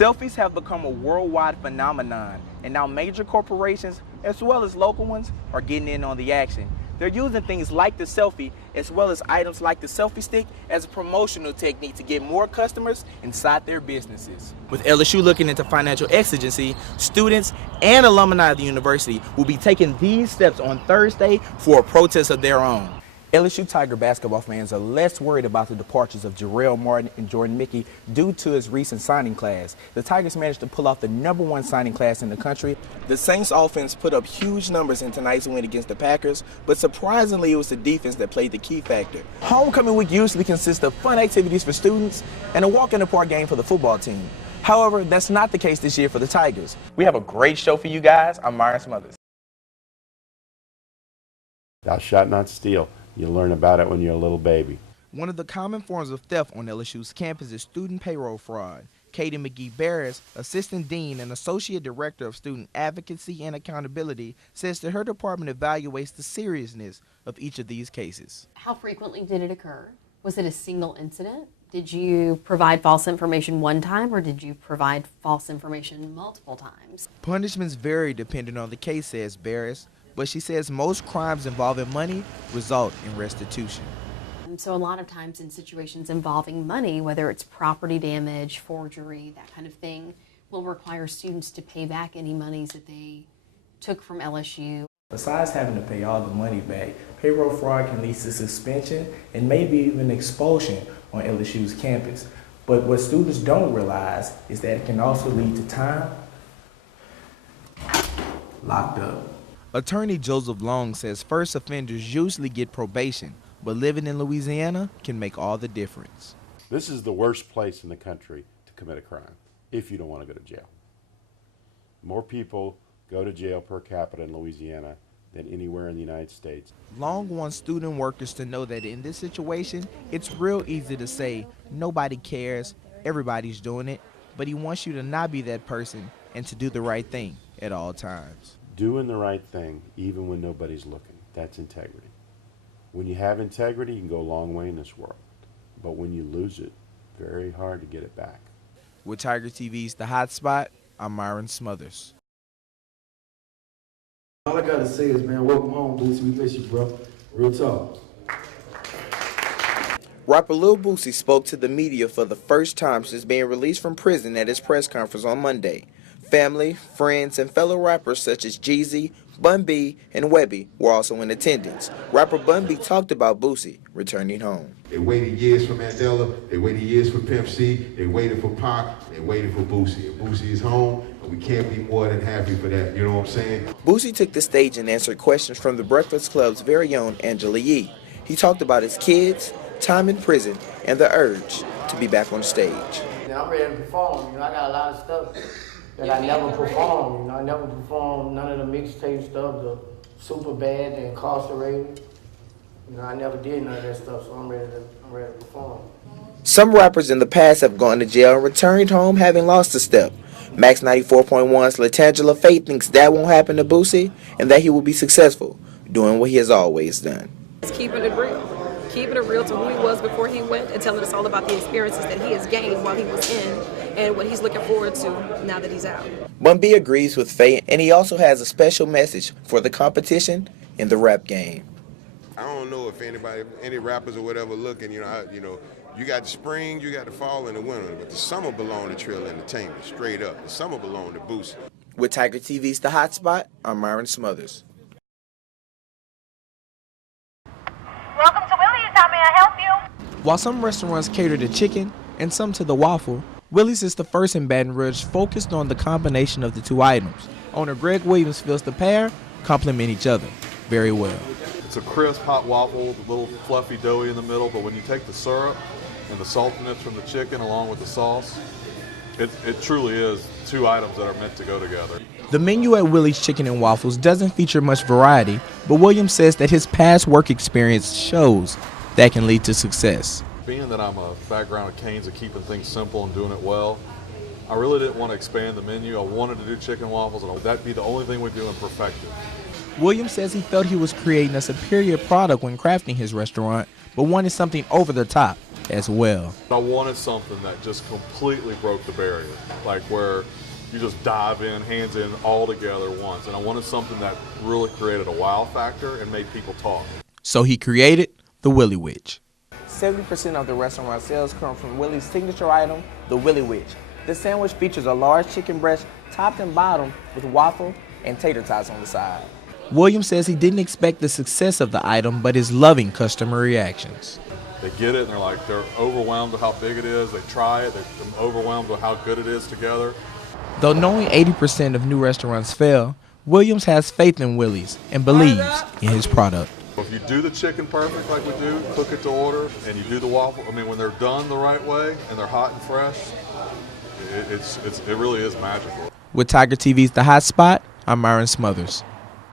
Selfies have become a worldwide phenomenon, and now major corporations, as well as local ones, are getting in on the action. They're using things like the selfie, as well as items like the selfie stick, as a promotional technique to get more customers inside their businesses. With LSU looking into financial exigency, students and alumni of the university will be taking these steps on Thursday for a protest of their own. LSU Tiger basketball fans are less worried about the departures of Jarrell Martin and Jordan Mickey due to his recent signing class. The Tigers managed to pull off the #1 signing class in the country. The Saints offense put up huge numbers in tonight's win against the Packers, but surprisingly it was the defense that played the key factor. Homecoming week usually consists of fun activities for students and a walk-in-the-park game for the football team. However, that's not the case this year for the Tigers. We have a great show for you guys. I'm Myron Smothers. Thou shalt not steal. You learn about it when you're a little baby. One of the common forms of theft on LSU's campus is student payroll fraud. Katie McGee Barris, Assistant Dean and Associate Director of Student Advocacy and Accountability, says that her department evaluates the seriousness of each of these cases. How frequently did it occur? Was it a single incident? Did you provide false information one time, or did you provide false information multiple times? Punishments vary depending on the case, says Barris, but she says most crimes involving money result in restitution. So a lot of times in situations involving money, whether it's property damage, forgery, that kind of thing, will require students to pay back any monies that they took from LSU. Besides having to pay all the money back, payroll fraud can lead to suspension and maybe even expulsion on LSU's campus. But what students don't realize is that it can also lead to time locked up. Attorney Joseph Long says first offenders usually get probation, but living in Louisiana can make all the difference. This is the worst place in the country to commit a crime if you don't want to go to jail. More people go to jail per capita in Louisiana than anywhere in the United States. Long wants student workers to know that in this situation, it's real easy to say, nobody cares, everybody's doing it, but he wants you to not be that person and to do the right thing at all times. Doing the right thing even when nobody's looking, that's integrity. When you have integrity, you can go a long way in this world. But when you lose it, very hard to get it back. With Tiger TV's The Hot Spot, I'm Myron Smothers. All I gotta say is, man, welcome home, Boosie. We miss you, bro. Real talk. Rapper Lil Boosie spoke to the media for the first time since being released from prison at his press conference on Monday. Family, friends, and fellow rappers such as Jeezy, Bun B, and Webby were also in attendance. Rapper Bun B talked about Boosie returning home. They waited years for Mandela, they waited years for Pimp C, they waited for Pac, they waited for Boosie. And Boosie is home, and we can't be more than happy for that, you know what I'm saying? Boosie took the stage and answered questions from the Breakfast Club's very own Angela Yee. He talked about his kids, time in prison, and the urge to be back on stage. I'm ready to perform, I got a lot of stuff that I never performed. I never performed none of the mixtape stuff, the Super Bad, the Incarcerated. I never did none of that stuff, so I'm ready to perform. Some rappers in the past have gone to jail and returned home having lost a step. Max 94.1's Latangela Faith thinks that won't happen to Boosie and that he will be successful, doing what he has always done. It's keeping it real. Keeping it real to who he was before he went and telling us all about the experiences that he has gained while he was in and what he's looking forward to now that he's out. Bun B agrees with Faye, and he also has a special message for the competition in the rap game. I don't know if any rappers or whatever looking, you got the spring, you got the fall and the winter, but the summer belong to Trill Entertainment, straight up. The summer belong to Boosie. With Tiger TV's The Hot Spot, I'm Myron Smothers. Welcome to Willie's, how may I help you? While some restaurants cater to chicken and some to the waffle, Willie's is the first in Baton Rouge focused on the combination of the two items. Owner Greg Williams feels the pair complement each other very well. It's a crisp hot waffle with a little fluffy doughy in the middle, but when you take the syrup and the saltiness from the chicken along with the sauce, it truly is two items that are meant to go together. The menu at Willie's Chicken and Waffles doesn't feature much variety, but Williams says that his past work experience shows that can lead to success. Being that I'm a background of Cane's of keeping things simple and doing it well, I really didn't want to expand the menu. I wanted to do chicken and waffles, and that'd be the only thing we do and perfect it. Williams says he felt he was creating a superior product when crafting his restaurant, but wanted something over the top as well. I wanted something that just completely broke the barrier, like where you just dive in, hands in, all together once. And I wanted something that really created a wow factor and made people talk. So he created the Willy Witch. 70% of the restaurant sales come from Willie's signature item, the Willy Witch. This sandwich features a large chicken breast topped and bottomed with waffle and tater tots on the side. William says he didn't expect the success of the item, but is loving customer reactions. They get it and they're overwhelmed with how big it is. They try it, they're overwhelmed with how good it is together. Though knowing 80% of new restaurants fail, Williams has faith in Willie's and believes in his product. If you do the chicken perfect like we do, cook it to order, and you do the waffle, I mean, when they're done the right way and they're hot and fresh, it really is magical. With Tiger TV's The Hot Spot, I'm Myron Smothers.